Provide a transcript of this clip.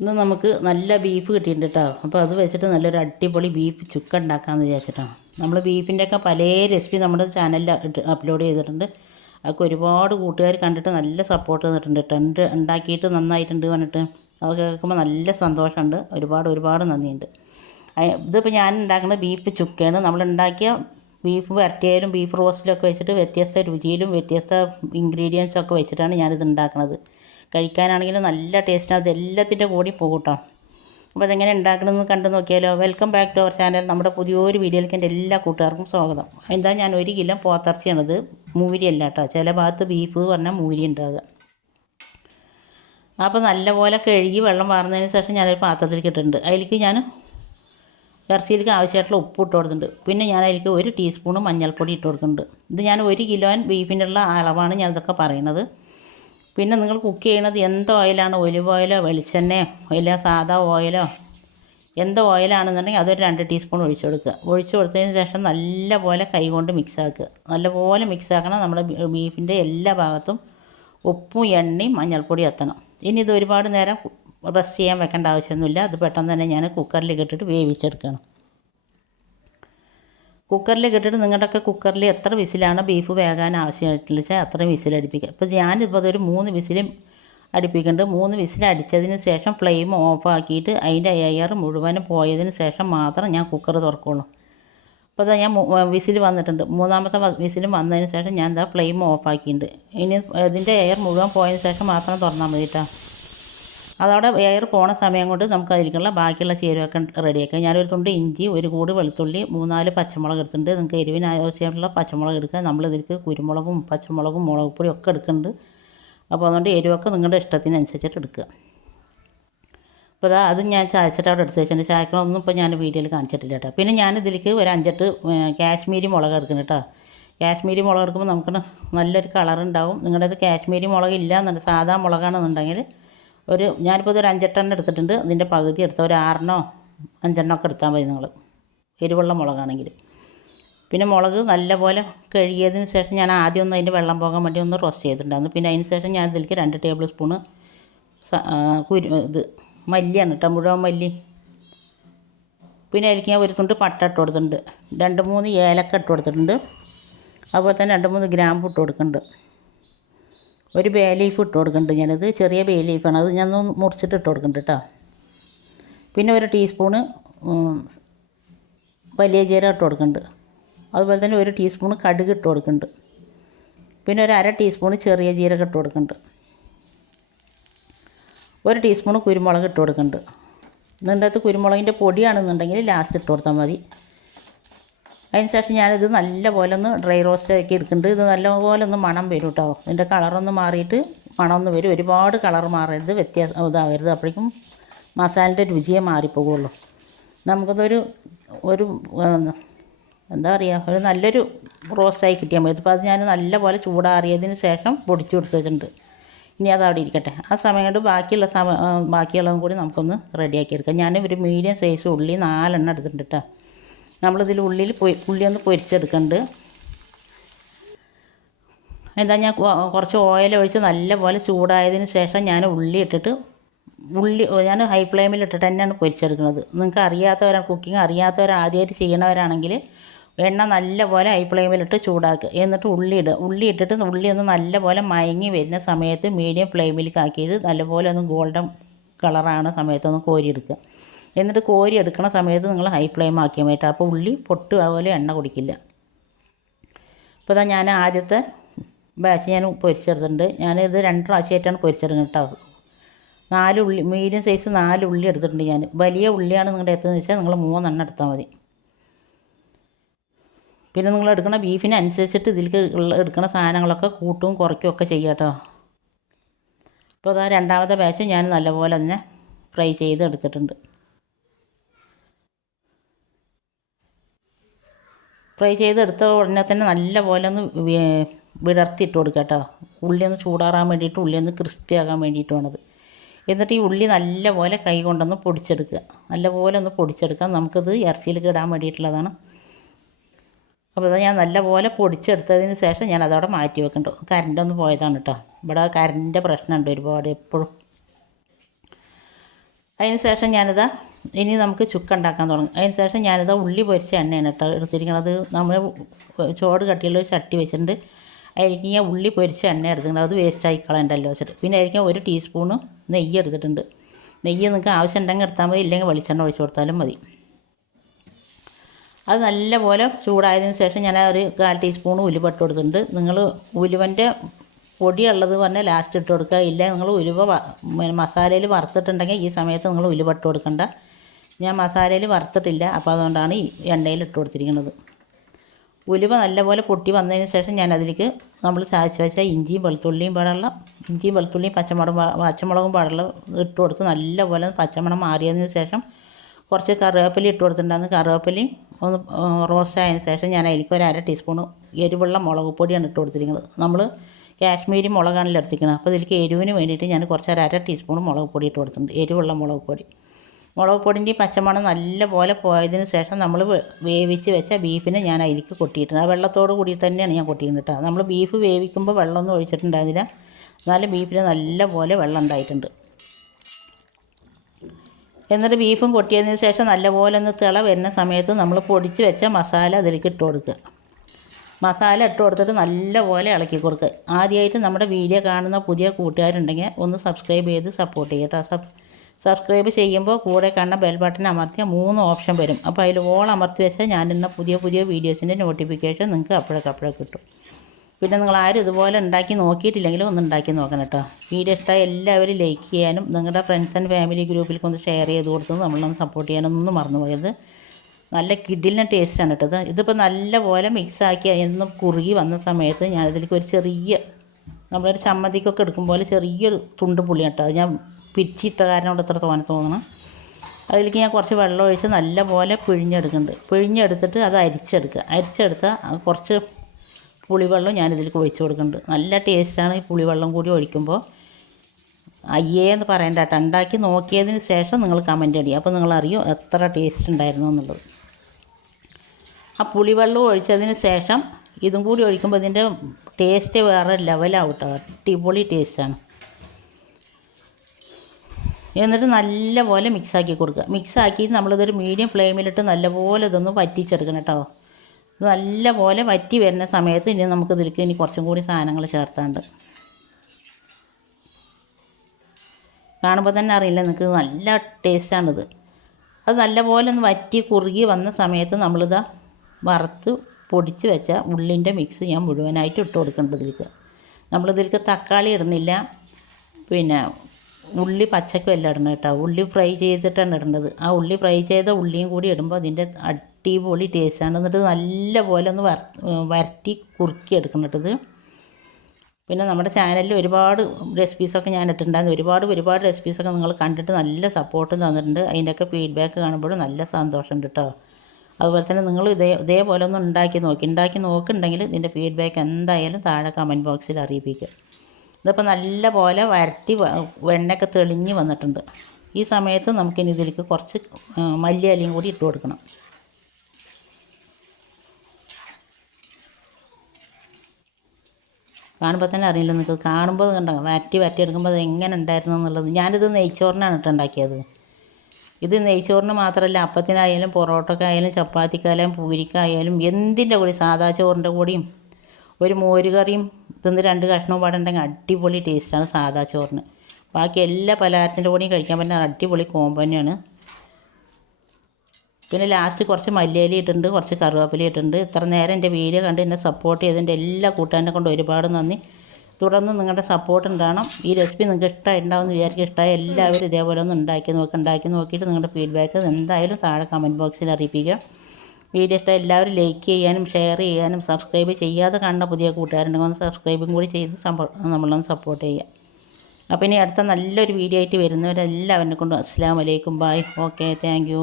ഇന്ന് നമുക്ക് നല്ല ബീഫ് കിട്ടിയിട്ടുണ്ട് കേട്ടോ അപ്പോൾ അത് വെച്ചിട്ട് നല്ലൊരു അടിപൊളി ബീഫ് ചുക്ക ഉണ്ടാക്കാമെന്ന് വിചാരിച്ചിട്ടാണ് നമ്മൾ ബീഫിന്റെയൊക്കെ പല റെസിപ്പി നമ്മുടെ ചാനലിൽ അപ്ലോഡ് ചെയ്തിട്ടുണ്ട്. അതൊക്കെ ഒരുപാട് കൂട്ടുകാർ കണ്ടിട്ട് നല്ല സപ്പോർട്ട് തന്നിട്ടുണ്ട് ഉണ്ട് ഉണ്ടാക്കിയിട്ട് നന്നായിട്ടുണ്ട് പറഞ്ഞിട്ട്. അതൊക്കെ കേൾക്കുമ്പോൾ നല്ല സന്തോഷമുണ്ട്. ഒരുപാട് ഒരുപാട് നന്ദിയുണ്ട്. ഇതിപ്പോൾ ഞാൻ ഉണ്ടാക്കുന്ന ബീഫ് ചുക്കയാണ്. നമ്മൾ ഉണ്ടാക്കിയ ബീഫ് വരട്ടിയാലും ബീഫ് റോസ്റ്റിലൊക്കെ വെച്ചിട്ട് വ്യത്യസ്ത രുചിയിലും വ്യത്യസ്ത ഇൻഗ്രീഡിയൻസൊക്കെ വെച്ചിട്ടാണ് ഞാനിത് ഉണ്ടാക്കുന്നത് കഴിക്കാനാണെങ്കിലും നല്ല ടേസ്റ്റാണ് അത് കൂടി പോകും കേട്ടോ അപ്പോൾ അതെങ്ങനെ ഉണ്ടാക്കണമെന്ന് കണ്ടു നോക്കിയാലോ. Welcome back to our channel നമ്മുടെ പുതിയൊരു വീഡിയോയിലേക്ക് എന്റെ എല്ലാ കൂട്ടുകാർക്കും സ്വാഗതം. എന്താ ഞാൻ ഒരു കിലോ പോത്തിറച്ചിയാണിത്. മൂരിയല്ല കേട്ടോ. ചില ഭാഗത്ത് ബീഫ് എന്ന് പറഞ്ഞാൽ മൂരി ഉണ്ടാകുക അപ്പോൾ നല്ലപോലെ കഴുകി വെള്ളം വാർന്നതിന് ശേഷം ഞാനൊരു പാത്രത്തിലേക്ക് ഇട്ടിട്ടുണ്ട്. അതിലേക്ക് ഞാൻ ഇറച്ചിയിലേക്ക് ആവശ്യമായിട്ടുള്ള ഉപ്പ് ഇട്ട് കൊടുത്തിട്ടുണ്ട്. പിന്നെ ഞാൻ അതിലേക്ക് ഒരു ടീസ്പൂണ് മഞ്ഞൾപ്പൊടി ഇട്ട് കൊടുക്കുന്നുണ്ട് ഇത് ഞാൻ ഒരു കിലോൻ ബീഫിനുള്ള അളവാണ് ഞാൻ ഇതൊക്കെ പറയുന്നത്. പിന്നെ നിങ്ങൾ കുക്ക് ചെയ്യണത് എന്ത് ഓയിലാണ് ഒലിവ് ഓയിലോ വെളിച്ചെണ്ണയോ ഇല്ല സാധാ ഓയിലോ എന്ത് ഓയിലാണെന്നുണ്ടെങ്കിൽ അതൊരു രണ്ട് ടീസ്പൂൺ ഒഴിച്ചു കൊടുക്കുക. ഒഴിച്ചു കൊടുത്തതിന് ശേഷം നല്ലപോലെ കൈകൊണ്ട് മിക്സ് ആക്കുക. നല്ലപോലെ മിക്സാക്കണം നമ്മുടെ ബീഫിന്റെ എല്ലാ ഭാഗത്തും ഉപ്പും എണ്ണയും മഞ്ഞൾപ്പൊടി എത്തണം. ഇനി ഇത് ഒരുപാട് നേരം റെസ്റ്റ് ചെയ്യാൻ വെക്കേണ്ട ആവശ്യമൊന്നുമില്ല. അത് പെട്ടെന്ന് തന്നെ ഞാൻ കുക്കറിൽ ഇട്ടിട്ട് വേവിച്ചെടുക്കണം കുക്കറിലേക്ക് ഇട്ടിട്ട് നിങ്ങളുടെയൊക്കെ കുക്കറിൽ എത്ര വിസിലാണ് ബീഫ് വേകാൻ ആവശ്യമായിട്ടുള്ള വെച്ചാൽ അത്രയും വിസിലടിപ്പിക്കുക ഇപ്പോൾ ഞാനിപ്പോൾ അതൊരു മൂന്ന് വിസിലും അടുപ്പിക്കുന്നുണ്ട്. മൂന്ന് വിസിൽ അടിച്ചതിന് ശേഷം ഫ്ലെയിം ഓഫാക്കിയിട്ട് അതിന്റെ എയർ മുഴുവനും പോയതിന് ശേഷം മാത്രം ഞാൻ കുക്കർ തുറക്കുള്ളൂ. അപ്പോൾ ഇതാ ഞാൻ വിസിൽ വന്നിട്ടുണ്ട്. മൂന്നാമത്തെ വിസിലും വന്നതിന് ശേഷം ഞാൻ എന്താ ഫ്ലെയിം ഓഫാക്കിയിട്ടുണ്ട് ഇനി ഇതിന്റെ എയർ മുഴുവൻ പോയതിന് ശേഷം മാത്രം തുറന്നാൽ മതി കേട്ടോ. അതവിടെ എയർ പോണ സമയം കൊണ്ട് നമുക്ക് അതിലേക്കുള്ള ബാക്കിയുള്ള ചേരുവൊക്കെ റെഡിയാക്കാം ഞാനൊരു തുണ്ട് ഇഞ്ചി ഒരു കൂട് വെളുത്തുള്ളി മൂന്നാൽ പച്ചമുളക് എടുത്തിട്ടുണ്ട്. നിങ്ങൾക്ക് എരിവിന് ആവശ്യമുള്ള പച്ചമുളക് എടുക്കുക. നമ്മൾ ഇതിലേക്ക് കുരുമുളകും പച്ചമുളകും മുളക് പൊടിയും ഒക്കെ എടുക്കുന്നുണ്ട്. അപ്പോൾ അതുകൊണ്ട് എരിവൊക്കെ നിങ്ങളുടെ ഇഷ്ടത്തിനനുസരിച്ചിട്ട് എടുക്കുക. അപ്പോൾ അതാ അത് ഞാൻ ചായച്ചിട്ട് അവിടെ എടുത്ത് വെച്ചിട്ടുണ്ട്. ചായക്കണമൊന്നും ഇപ്പോൾ ഞാൻ വീഡിയോയിൽ കാണിച്ചിട്ടില്ല കേട്ടോ. പിന്നെ ഞാൻ ഇതിലേക്ക് ഒരു അഞ്ചെട്ട് കാശ്മീരി മുളക് എടുക്കണം കേട്ടോ. കാശ്മീരി മുളക് എടുക്കുമ്പോൾ നമുക്ക് നല്ലൊരു കളർ ഉണ്ടാവും നിങ്ങളുടേത് കാശ്മീരി മുളക് ഇല്ല എന്നുണ്ടെങ്കിൽ സാധാ മുളകാണെന്നുണ്ടെങ്കിൽ ഒരു ഞാനിപ്പോൾ ഇതൊരു അഞ്ചെട്ടെണ്ണം എടുത്തിട്ടുണ്ട്. അതിന്റെ പകുതി എടുത്ത ഒരു ആറെണ്ണോ അഞ്ചെണ്ണോ ഒക്കെ എടുത്താൽ മതി നിങ്ങൾ എരിവെള്ളം മുളകാണെങ്കിൽ. പിന്നെ മുളക് നല്ലപോലെ കഴുകിയതിന് ശേഷം ഞാൻ ആദ്യം ഒന്ന് അതിന്റെ വെള്ളം പോകാൻ വേണ്ടി ഒന്ന് റോസ്റ്റ് ചെയ്തിട്ടുണ്ടായിരുന്നു. പിന്നെ അതിന് ശേഷം ഞാൻ ഇതിലേക്ക് രണ്ട് ടേബിൾ സ്പൂണ് കുരു ഇത് മല്ലിയാണ് കേട്ടോ മുഴുവൻ മല്ലി. പിന്നെ അതിലേക്ക് ഞാൻ ഒരു തുണ്ട് പട്ട ഇട്ട് കൊടുത്തിട്ടുണ്ട്. രണ്ട് മൂന്ന് ഏലക്ക ഇട്ട് കൊടുത്തിട്ടുണ്ട്. അതുപോലെ തന്നെ രണ്ട് മൂന്ന് ഗ്രാമ്പ് ഇട്ട് കൊടുക്കുന്നുണ്ട്. ഒരു ബേ ലീഫ് ഇട്ട് കൊടുക്കുന്നുണ്ട് ഞാനത്. ചെറിയ ബേ ലീഫാണ് അത് ഞാൻ മുറിച്ചിട്ട് ഇട്ട് കൊടുക്കുന്നുണ്ട് കേട്ടോ. പിന്നെ ഒരു ടീസ്പൂണ് വലിയ ജീരം ഇട്ട് കൊടുക്കുന്നുണ്ട്. അതുപോലെ തന്നെ ഒരു ടീസ്പൂണ് കടുക് ഇട്ട് കൊടുക്കുന്നുണ്ട്. പിന്നെ ഒരു അര ടീസ്പൂണ് ചെറിയ ജീരകം ഇട്ട് കൊടുക്കുന്നുണ്ട്. ഒരു ടീസ്പൂണ് കുരുമുളക് ഇട്ട് കൊടുക്കുന്നുണ്ട്. അകത്ത് കുരുമുളകിന്റെ പൊടിയാണെന്നുണ്ടെങ്കിൽ ലാസ്റ്റ് ഇട്ട് കൊടുത്താൽ മതി. അതിന് ശേഷം ഞാനിത് നല്ലപോലെ ഒന്ന് ഡ്രൈ റോസ്റ്റ് ആക്കി എടുക്കുന്നുണ്ട്. ഇത് നല്ലപോലെ ഒന്ന് മണം വരും കേട്ടോ. ഇതിന്റെ കളറൊന്ന് മാറിയിട്ട് മണം ഒന്ന് വരും. ഒരുപാട് കളർ മാറരുത് വ്യത്യാസം ഇതാവരുത്. അപ്പോഴേക്കും മസാലന്റെ രുചിയെ മാറിപ്പോകുള്ളൂ. നമുക്കതൊരു ഒരു എന്താ പറയുക ഒരു നല്ലൊരു റോസ്റ്റായി കിട്ടിയാൽ മതി. അപ്പോൾ അത് ഞാൻ നല്ലപോലെ ചൂടാറിയതിന് ശേഷം പൊടിച്ചു കൊടുത്തിട്ടുണ്ട്. ഇനി അത് അവിടെ ഇരിക്കട്ടെ. ആ സമയം കൊണ്ട് ബാക്കിയുള്ള സമ ബാക്കിയുള്ളതും കൂടി നമുക്കൊന്ന് റെഡിയാക്കി എടുക്കാം. ഞാൻ ഒരു മീഡിയം സൈസ് ഉള്ളി നാലെണ്ണം എടുത്തിട്ടുണ്ട് കേട്ടോ. നമ്മളിതിൽ ഉള്ളിൽ പൊരി ഉള്ളി ഒന്ന് പൊരിച്ചെടുക്കുന്നുണ്ട് എന്താ ഞാൻ കുറച്ച് ഓയിൽ ഒഴിച്ച് നല്ലപോലെ ചൂടായതിന് ശേഷം ഞാൻ ഉള്ളി ഇട്ടിട്ട് ഉള്ളി ഞാൻ ഹൈ ഫ്ലെയിമിൽ ഇട്ടിട്ട് തന്നെയാണ് പൊരിച്ചെടുക്കുന്നത്. നിങ്ങൾക്ക് അറിയാത്തവരാണ് കുക്കിംഗ് അറിയാത്തവർ ആദ്യമായിട്ട് ചെയ്യണവരാണെങ്കിൽ എണ്ണ നല്ലപോലെ ഹൈ ഫ്ലെയിമിലിട്ട് ചൂടാക്കുക. എന്നിട്ട് ഉള്ളി ഇടുക. ഉള്ളി ഇട്ടിട്ട് ഉള്ളി ഒന്ന് നല്ലപോലെ മയങ്ങി വരുന്ന സമയത്ത് മീഡിയം ഫ്ലെയിമിലേക്ക് ആക്കിയിട്ട് നല്ലപോലെ ഒന്ന് ഗോൾഡൻ കളറാണ് സമയത്തൊന്ന് കോരിയെടുക്കുക. എന്നിട്ട് കോരി എടുക്കുന്ന സമയത്ത് നിങ്ങൾ ഹൈ ഫ്ലെയിം ആക്കിയാൽ മതി അപ്പോൾ ഉള്ളി പൊട്ട് അതുപോലെ എണ്ണ കുടിക്കില്ല. അപ്പോൾ ഇതാ ഞാൻ ആദ്യത്തെ ബാച്ച് ഞാൻ പൊരിച്ചെടുത്തിട്ടുണ്ട്. ഇത് രണ്ട് പ്രാവശ്യമായിട്ടാണ് പൊരിച്ചെടുക്കുന്നത് കേട്ടോ നാല് ഉള്ളി മീഡിയം സൈസ് നാല് ഉള്ളി എടുത്തിട്ടുണ്ട് ഞാൻ. വലിയ ഉള്ളിയാണ് നിങ്ങളുടെ എത്തുന്നത് വെച്ചാൽ നിങ്ങൾ മൂന്നെണ്ണം എടുത്താൽ മതി. പിന്നെ നിങ്ങൾ എടുക്കുന്ന ബീഫിന് അനുസരിച്ചിട്ട് ഇതിലേക്ക് എടുക്കുന്ന സാധനങ്ങളൊക്കെ കൂട്ടും കുറയ്ക്കും ഒക്കെ ചെയ്യുക കേട്ടോ അപ്പോൾ അതാ രണ്ടാമത്തെ ബാച്ച് ഞാൻ നല്ലപോലെ തന്നെ ഫ്രൈ ചെയ്ത് എടുത്തിട്ടുണ്ട്. ഫ്രൈ ചെയ്തെടുത്ത ഉടനെ തന്നെ നല്ലപോലെ ഒന്ന് വിടർത്തിയിട്ട് കൊടുക്കുക കേട്ടോ. ഉള്ളി ഒന്ന് ചൂടാറാൻ വേണ്ടിയിട്ട് ഉള്ളി ഒന്ന് ക്രിസ്പി ആകാൻ വേണ്ടിയിട്ടുമാണത് എന്നിട്ട് ഈ ഉള്ളി നല്ലപോലെ കൈ കൊണ്ടൊന്ന് പൊടിച്ചെടുക്കുക. നല്ലപോലെ ഒന്ന് പൊടിച്ചെടുക്കാം. നമുക്കത് ഇറച്ചിയിലേക്ക് ഇടാൻ വേണ്ടിയിട്ടുള്ളതാണ്. അപ്പോൾ അത് ഞാൻ നല്ലപോലെ പൊടിച്ചെടുത്തതിന് ശേഷം ഞാൻ അതവിടെ മാറ്റി വെക്കുന്നുണ്ട് കറണ്ട് ഒന്ന് പോയതാണ് കേട്ടോ. ഇവിടെ കറണ്ടിന്റെ പ്രശ്നമുണ്ട് ഒരുപാട് എപ്പോഴും. അതിന് ശേഷം ഞാനിതാ ഇനി നമുക്ക് ചുക്ക ഉണ്ടാക്കാൻ തുടങ്ങും. അതിന് ശേഷം ഞാനിതാ ഉള്ളി പൊരിച്ച എണ്ണയാണ് കേട്ടോ എടുത്തിരിക്കുന്നത് നമ്മൾ ചോട് കട്ടിയുള്ള ചട്ടി വെച്ചിട്ടുണ്ട്. അതിലേക്ക് ഞാൻ ഉള്ളി പൊരിച്ച എണ്ണ എടുത്തിട്ടുണ്ട്. അത് വേസ്റ്റ് ആയി കളയണ്ടല്ലോ വെച്ചിട്ട്. പിന്നെ അതിലേക്ക് ഒരു ടീസ്പൂണ് നെയ്യ് എടുത്തിട്ടുണ്ട്. നെയ്യ് നിങ്ങൾക്ക് ആവശ്യം ഉണ്ടെങ്കിൽ എടുത്താൽ മതി. ഇല്ലെങ്കിൽ വെളിച്ചെണ്ണ ഒഴിച്ചു കൊടുത്താലും മതി. അത് നല്ലപോലെ ചൂടായതിന് ശേഷം ഞാൻ ഒരു കാൽ ടീസ്പൂൺ ഉലുവ കൊടുത്തിട്ടുണ്ട്. നിങ്ങൾ ഉലുവന്റെ പൊടിയുള്ളത് പറഞ്ഞാൽ ലാസ്റ്റ് ഇട്ട് കൊടുക്കുക. ഇല്ല നിങ്ങൾ ഉലുവ മസാലയിൽ വറുത്തിട്ടുണ്ടെങ്കിൽ ഈ സമയത്ത് നിങ്ങൾ ഉലുവ ഇട്ട് കൊടുക്കണ്ട. ഞാൻ മസാലയിൽ വറുത്തിട്ടില്ല അപ്പോൾ അതുകൊണ്ടാണ് ഈ എണ്ണയിൽ ഇട്ട് കൊടുത്തിരിക്കുന്നത്. ഉലുവ നല്ലപോലെ പൊട്ടി വന്നതിന് ശേഷം ഞാൻ അതിലേക്ക് നമ്മൾ ചായച്ച് വെച്ച ഇഞ്ചിയും വെളുത്തുള്ളിയും പാടുള്ള ഇഞ്ചിയും വെളുത്തുള്ളിയും പച്ചമുളകും പച്ചമുളകും പാടുള്ള ഇട്ട് കൊടുത്ത് നല്ലപോലെ പച്ചമണം മാറിയതിന് ശേഷം കുറച്ച് കറിവേപ്പില ഇട്ട് കൊടുത്തിട്ടുണ്ടായിരുന്നു. കറിവേപ്പിലയും ഒന്ന് റോസ്റ്റ് ആയതിന് ശേഷം ഞാൻ അതിലേക്ക് ഒരു അര ടീസ്പൂൺ എരിവുള്ള മുളക് പൊടിയാണ് ഇട്ട് കൊടുത്തിരിക്കുന്നത്. നമ്മൾ കാശ്മീരി മുളകാണ് ലർത്തിക്കുന്നത് അപ്പോൾ ഇതിലേക്ക് എരിവിന് വേണ്ടിയിട്ട് ഞാൻ കുറച്ച് അര ടീസ്പൂൺ മുളക് പൊടി ഇട്ട് കൊടുത്തിട്ടുണ്ട്. എരിവുള്ള മുളക് പൊടി. മുളക് പൊടിന്റെ പച്ചമണം നല്ലപോലെ പോയതിന് ശേഷം നമ്മൾ വേവിച്ച് വെച്ച ബീഫിനെ ഞാൻ അതിലേക്ക് കൊട്ടിയിട്ടുണ്ട്. ആ വെള്ളത്തോട് കൂടി തന്നെയാണ് ഞാൻ കൊട്ടിയിട്ട് കേട്ടോ. നമ്മൾ ബീഫ് വേവിക്കുമ്പോൾ വെള്ളമൊന്നും ഒഴിച്ചിട്ടുണ്ടായിരുന്നില്ല. എന്നാലും ബീഫിന് നല്ലപോലെ വെള്ളം ഉണ്ടായിട്ടുണ്ട്. എന്നിട്ട് ബീഫും കൊട്ടിയതിന് ശേഷം നല്ലപോലെ ഒന്ന് തിള വരുന്ന സമയത്ത് നമ്മൾ പൊടിച്ച് വെച്ച മസാല അതിലേക്ക് ഇട്ട് കൊടുക്കുക. മസാല ഇട്ട് കൊടുത്തിട്ട് നല്ലപോലെ ഇളക്കി കൊടുക്കുക ആദ്യമായിട്ട് നമ്മുടെ വീഡിയോ കാണുന്ന പുതിയ കൂട്ടുകാരുണ്ടെങ്കിൽ ഒന്ന് സബ്സ്ക്രൈബ് ചെയ്ത് സപ്പോർട്ട് ചെയ്യട്ടോ സബ് സബ്സ്ക്രൈബ് ചെയ്യുമ്പോൾ കൂടെ കാണുന്ന ബെൽ ബട്ടൺ അമർത്തിയാൽ മൂന്ന് ഓപ്ഷൻ വരും. അപ്പോൾ അതിൽ ഓൾ അമർത്തി വെച്ചാൽ ഞാൻ ഇന്ന പുതിയ പുതിയ വീഡിയോസിന്റെ നോട്ടിഫിക്കേഷൻ നിങ്ങൾക്ക് അപ്പോഴൊക്കെ അപ്പോഴൊക്കെ കിട്ടും. പിന്നെ നിങ്ങൾ ആരും ഇതുപോലെ ഉണ്ടാക്കി നോക്കിയിട്ടില്ലെങ്കിലും ഒന്ന് ഉണ്ടാക്കി നോക്കണം കേട്ടോ വീഡിയോ ഇഷ്ടമായി എല്ലാവരും ലൈക്ക് ചെയ്യാനും നിങ്ങളുടെ ഫ്രണ്ട്സ് ആൻഡ് ഫാമിലി ഗ്രൂപ്പിലേക്ക് ഒന്ന് ഷെയർ ചെയ്ത് കൊടുത്ത് നമ്മളൊന്ന് സപ്പോർട്ട് ചെയ്യാനൊന്നും മറന്നു പോയത് നല്ല കിഡിലിന് ടേസ്റ്റാണ് കേട്ടത് ഇതിപ്പോൾ നല്ലപോലെ മിക്സാക്കി അതിന്ന് കുറുകി വന്ന സമയത്ത് ഞാനതിലേക്ക് ഒരു ചെറിയ നമ്മളൊരു ചമ്മന്തിക്കൊക്കെ എടുക്കും പോലെ ചെറിയൊരു തുണ്ട് പുളി കേട്ടോ. അത് ഞാൻ പിരിച്ചിട്ട കാരണം കൊണ്ട് എത്ര തോനെ തോന്നണം. അതിലേക്ക് ഞാൻ കുറച്ച് വെള്ളം ഒഴിച്ച് നല്ലപോലെ പിഴിഞ്ഞെടുക്കുന്നുണ്ട്. പിഴിഞ്ഞെടുത്തിട്ട് അത് അരിച്ചെടുക്കുക. അരിച്ചെടുത്ത കുറച്ച് പുളിവെള്ളം ഞാനിതിലേക്ക് ഒഴിച്ച് കൊടുക്കുന്നുണ്ട്. നല്ല ടേസ്റ്റാണ് ഈ പുളിവെള്ളം കൂടി ഒഴിക്കുമ്പോൾ. അയ്യേ എന്ന് പറയണ്ട കേട്ടോ. ഉണ്ടാക്കി നോക്കിയതിന് ശേഷം നിങ്ങൾ കമന്റ് അടിക്കുക അപ്പോൾ നിങ്ങളറിയും എത്ര ടേസ്റ്റ് ഉണ്ടായിരുന്നു എന്നുള്ളത്. ആ പുളിവെള്ളം ഒഴിച്ചതിന് ശേഷം ഇതും കൂടി ഒഴിക്കുമ്പോൾ ഇതിന്റെ ടേസ്റ്റ് വേറെ ലെവലാവും കേട്ടോ അടിപൊളി ടേസ്റ്റാണ് എന്നിട്ട് നല്ലപോലെ മിക്സാക്കി കൊടുക്കുക. മിക്സാക്കി നമ്മളിതൊരു മീഡിയം ഫ്ലെയിമിലിട്ട് നല്ലപോലെ ഇതൊന്ന് വറ്റിച്ചെടുക്കണം കേട്ടോ നല്ലപോലെ വറ്റി വരുന്ന സമയത്ത് ഇനി നമുക്ക് ഇതിലേക്ക് ഇനി കുറച്ചും കൂടി സാധനങ്ങൾ ചേർത്താണ്ട്. കാണുമ്പോൾ തന്നെ അറിയില്ല നിങ്ങൾക്ക് നല്ല ടേസ്റ്റാണിത് അത് നല്ലപോലെ ഒന്ന് വറ്റി കുറുകി വന്ന സമയത്ത് നമ്മളിതാ വറുത്ത് പൊടിച്ച് വെച്ച ഉള്ളിന്റെ മിക്സ് ഞാൻ മുഴുവനായിട്ട് ഇട്ട് കൊടുക്കേണ്ടത് ഇതിലേക്ക്. നമ്മളിതിലേക്ക് തക്കാളി ഇടുന്നില്ല. പിന്നെ ഉള്ളി പച്ചക്കും എല്ലാം ഇടണം കേട്ടോ. ഉള്ളി ഫ്രൈ ചെയ്തിട്ടാണ് ഇടേണ്ടത് ആ ഉള്ളി ഫ്രൈ ചെയ്ത ഉള്ളിയും കൂടി ഇടുമ്പോൾ അതിന്റെ അടിപൊളി ടേസ്റ്റാണ്. എന്നിട്ട് നല്ല പോലെ ഒന്ന് വര വരട്ടി കുറുക്കി എടുക്കണം കേട്ടോ ഇത്. പിന്നെ നമ്മുടെ ചാനലിൽ ഒരുപാട് റെസിപ്പീസൊക്കെ ഞാൻ ഇട്ടിട്ടുണ്ടായിരുന്നു. ഒരുപാട് ഒരുപാട് റെസിപ്പീസൊക്കെ നിങ്ങൾ കണ്ടിട്ട് നല്ല സപ്പോർട്ട് തന്നിട്ടുണ്ട്. അതിന്റെയൊക്കെ ഫീഡ്ബാക്ക് കാണുമ്പോഴും നല്ല സന്തോഷമുണ്ട് കേട്ടോ. അതുപോലെ തന്നെ നിങ്ങൾ ഇതേ ഇതേപോലെ ഒന്ന് ഉണ്ടാക്കി നോക്കി. ഉണ്ടാക്കി നോക്കുന്നുണ്ടെങ്കിൽ ഇതിന്റെ ഫീഡ്ബാക്ക് എന്തായാലും താഴെ കമന്റ് ബോക്സിൽ അറിയിപ്പിക്കുക ഇതിപ്പോൾ നല്ല പോലെ വരട്ടി വെണ്ണയൊക്കെ തെളിഞ്ഞ് വന്നിട്ടുണ്ട്. ഈ സമയത്ത് നമുക്കിനി ഇതിലേക്ക് കുറച്ച് മല്ലിയലയും കൂടി ഇട്ട് കൊടുക്കണം. കാണുമ്പോൾ തന്നെ അറിയില്ല നിങ്ങൾക്ക്. കാണുമ്പോൾ കണ്ടോ വരട്ടി വരട്ടി എടുക്കുമ്പോൾ അത് എങ്ങനെ ഉണ്ടായിരുന്നു എന്നുള്ളത്. ഞാനിത് നെയ്ച്ചോറിനാണ് ഇട്ട് ഉണ്ടാക്കിയത്. ഇത് നെയ്ച്ചോറിന് മാത്രമല്ല അപ്പത്തിനായാലും പൊറോട്ടക്കായാലും ചപ്പാത്തിക്കായാലും പൂരിക്കായാലും എന്തിന്റെ കൂടി സാദാ ചോറിന്റെ കൂടിയും ഒരു മോരുകറിയും തിന്ന് രണ്ട് കഷ്ണവും പാടുണ്ടെങ്കിൽ അടിപൊളി ടേസ്റ്റാണ് സാദാ ചോറിന്. ബാക്കി എല്ലാ പലഹാരത്തിന്റെ കൂടെയും കഴിക്കാൻ പറ്റുന്ന അടിപൊളി കോമ്പോ തന്നെയാണ്. പിന്നെ ലാസ്റ്റ് കുറച്ച് മല്ലിയില ഇട്ടിട്ടുണ്ട് കുറച്ച് കറിവേപ്പില ഇട്ടിട്ടുണ്ട്. ഇത്ര നേരം എന്റെ വീഡിയോ കണ്ട് എന്നെ സപ്പോർട്ട് ചെയ്തതിന്റെ എല്ലാ കൂട്ടുകാരനെ കൊണ്ട് ഒരുപാട് നന്ദി. തുടർന്ന് നിങ്ങളുടെ സപ്പോർട്ട് ഉണ്ടാകണം ഈ റെസിപ്പി നിങ്ങൾക്ക് ഇഷ്ടമായിട്ടുണ്ടാവും എന്ന് വിചാരിക്കും ഇഷ്ടമായ എല്ലാവരും ഇതേപോലെ ഒന്ന് ഉണ്ടാക്കി നോക്കി ഉണ്ടാക്കി നോക്കിയിട്ട് നിങ്ങളുടെ ഫീഡ്ബാക്ക് എന്തായാലും താഴെ കമന്റ് ബോക്സിൽ അറിയിപ്പിക്കുക വീഡിയോ ഇഷ്ടം എല്ലാവരും ലൈക്ക് ചെയ്യാനും ഷെയർ ചെയ്യാനും സബ്സ്ക്രൈബ് ചെയ്യാതെ കാണുന്ന പുതിയ കൂട്ടുകാരുണ്ടെങ്കിൽ ഒന്ന് സബ്സ്ക്രൈബും കൂടി ചെയ്ത് നമ്മളൊന്ന് സപ്പോർട്ട് ചെയ്യുക. അപ്പോൾ ഇനി അടുത്ത നല്ലൊരു വീഡിയോ ആയിട്ട് വരുന്നവരെല്ലാവരും കൊണ്ട് അസ്സാം വലൈക്കും ബായ് ഓക്കെ താങ്ക്